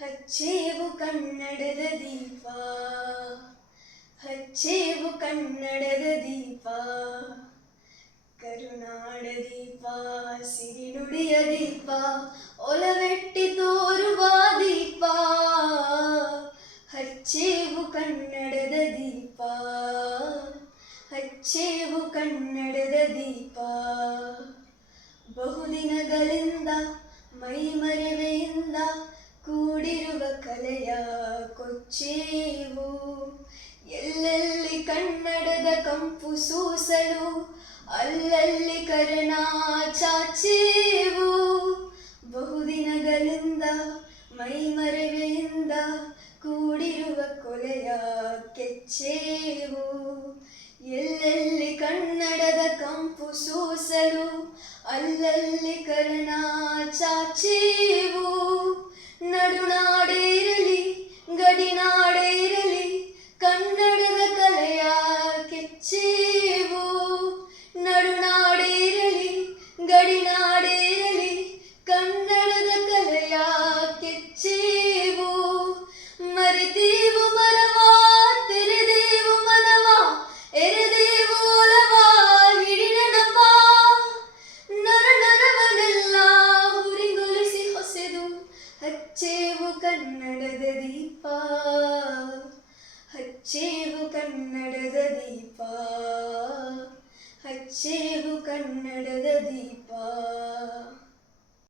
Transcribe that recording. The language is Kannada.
ಹಚ್ಚೇವು ಕನ್ನಡದ ದೀಪ, ಹಚ್ಚೇವು ಕನ್ನಡದ ದೀಪ, ಕರುನಾಡ ದೀಪ, ಸಿರಿನುಡಿಯ ದೀಪ, ಒಲವೆಟ್ಟಿ ತೋರುವ ದೀಪ. ಹಚ್ಚೇವು ಕನ್ನಡದ ದೀಪ, ಹಚ್ಚೇವು ಕನ್ನಡದ ದೀಪ. ಬಹುದಿನಗಳಿಂದ ಮೈಮರೆವೆಯಿಂದ ಕೂಡಿರುವ ಕಲೆಯ ಕೊಚ್ಚೇವು. ಎಲ್ಲೆಲ್ಲಿ ಕನ್ನಡದ ಕಂಪು ಸೂಸಲು ಅಲ್ಲಲ್ಲಿ ಕರ್ಣ ಚಾಚೇವು. ಬಹುದಿನಗಳಿಂದ ಮೈಮರೆವೆಯಿಂದ ಕೂಡಿರುವ ಕೊಲೆಯ ಕೆಚ್ಚೇವು. ಎಲ್ಲೆಲ್ಲಿ ಕನ್ನಡದ ಕಂಪು ಸೂಸಲು ಅಲ್ಲಲ್ಲಿ ಕರ್ಣ ಚಾಚೇವು. ನಡುನಾಡೇ ಇರಲಿ ಗಡಿನಾಡೇ ಇರಲಿ ಕನ್ನಡದ ಕಲೆಯ ಕೆಚ್ಚೇವು. ನಡುನಾಡೇ ಇರಲಿ ಗಡಿನಾಡೇ ಇರಲಿ ಕನ್ನಡದ ಕಲೆಯ ಕೆಚ್ಚೇವು. ಮರೆದೇವು ಮರವ ತೆರೆದೇವು ಮನವ ಎರೆದೇವು ಒಲವ ಹಿಡಿ ನೆನಪ. ನರನರವನೆಲ್ಲ ಹುರಿಗೊಲಿಸಿ ಹೊಸೆದು ಹಚ್ಚೇವು ಕನ್ನಡದ ದೀಪ, ಹಚ್ಚೇವು ಕನ್ನಡದ ದೀಪ, ಹಚ್ಚೇವು ಕನ್ನಡ